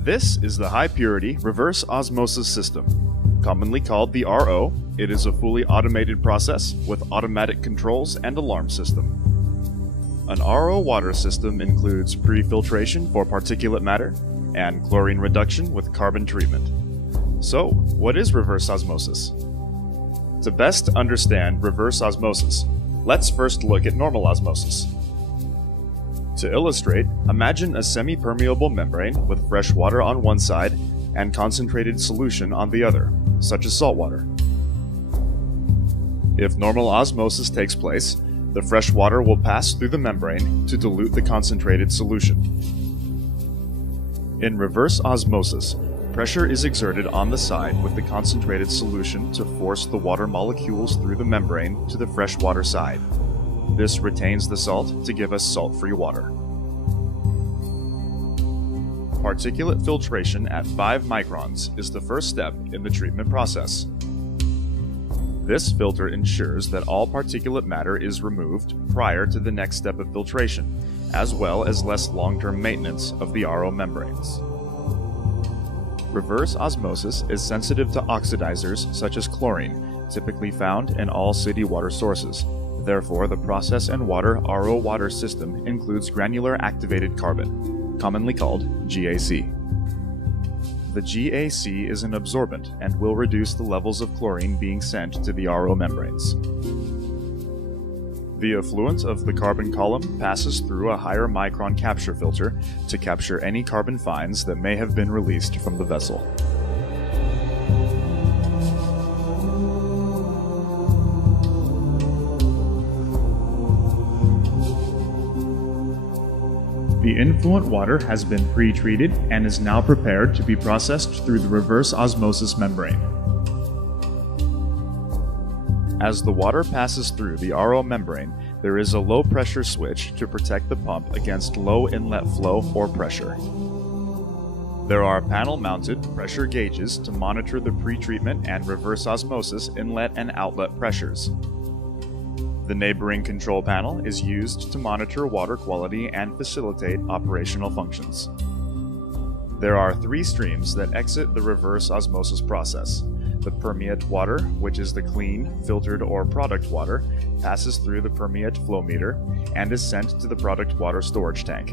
This is the high-purity reverse osmosis system. Commonly called the RO, it is a fully automated process with automatic controls and alarm system. An RO water system includes pre-filtration for particulate matter and chlorine reduction with carbon treatment. So, what is reverse osmosis? To best understand reverse osmosis, let's first look at normal osmosis. To illustrate, imagine a semi-permeable membrane with fresh water on one side and concentrated solution on the other, such as salt water. If normal osmosis takes place, the fresh water will pass through the membrane to dilute the concentrated solution. In reverse osmosis, pressure is exerted on the side with the concentrated solution to force the water molecules through the membrane to the freshwater side. This retains the salt to give us salt-free water. Particulate filtration at 5 microns is the first step in the treatment process. This filter ensures that all particulate matter is removed prior to the next step of filtration, as well as less long-term maintenance of the RO membranes. Reverse osmosis is sensitive to oxidizers such as chlorine, typically found in all city water sources. Therefore, the process and water RO water system includes granular activated carbon, commonly called GAC. The GAC is an absorbent and will reduce the levels of chlorine being sent to the RO membranes. The effluent of the carbon column passes through a higher micron capture filter to capture any carbon fines that may have been released from the vessel. The influent water has been pre-treated and is now prepared to be processed through the reverse osmosis membrane. As the water passes through the RO membrane, there is a low pressure switch to protect the pump against low inlet flow or pressure. There are panel-mounted pressure gauges to monitor the pre-treatment and reverse osmosis inlet and outlet pressures. The neighboring control panel is used to monitor water quality and facilitate operational functions. There are 3 streams that exit the reverse osmosis process. The permeate water, which is the clean, filtered, or product water, passes through the permeate flow meter and is sent to the product water storage tank.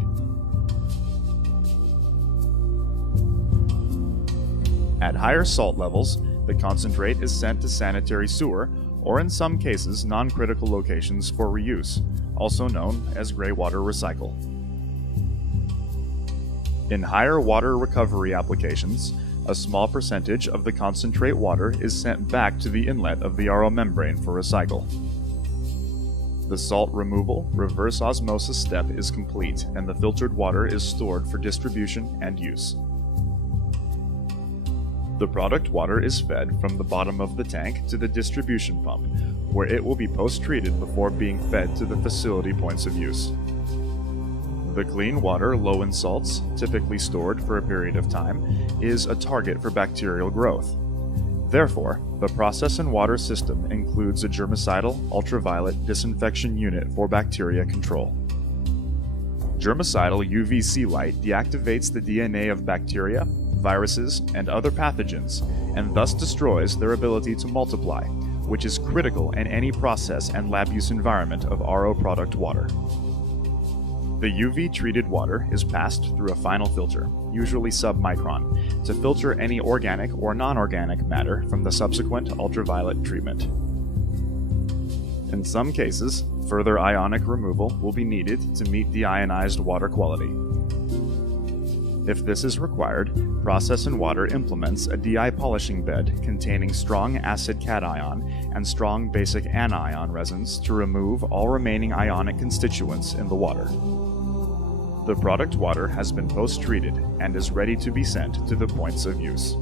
At higher salt levels, the concentrate is sent to sanitary sewer, or in some cases non-critical locations for reuse, also known as gray water recycle. In higher water recovery applications, a small percentage of the concentrate water is sent back to the inlet of the RO membrane for recycle. The salt removal reverse osmosis step is complete and the filtered water is stored for distribution and use. The product water is fed from the bottom of the tank to the distribution pump, where it will be post-treated before being fed to the facility points of use. The clean water low in salts, typically stored for a period of time, is a target for bacterial growth. Therefore, the process and water system includes a germicidal ultraviolet disinfection unit for bacteria control. Germicidal UVC light deactivates the DNA of bacteria, viruses, and other pathogens, and thus destroys their ability to multiply, which is critical in any process and lab use environment of RO product water. The UV-treated water is passed through a final filter, usually sub-micron, to filter any organic or non-organic matter from the subsequent ultraviolet treatment. In some cases, further ionic removal will be needed to meet deionized water quality. If this is required, Process and Water implements a DI polishing bed containing strong acid cation and strong basic anion resins to remove all remaining ionic constituents in the water. The product water has been post-treated and is ready to be sent to the points of use.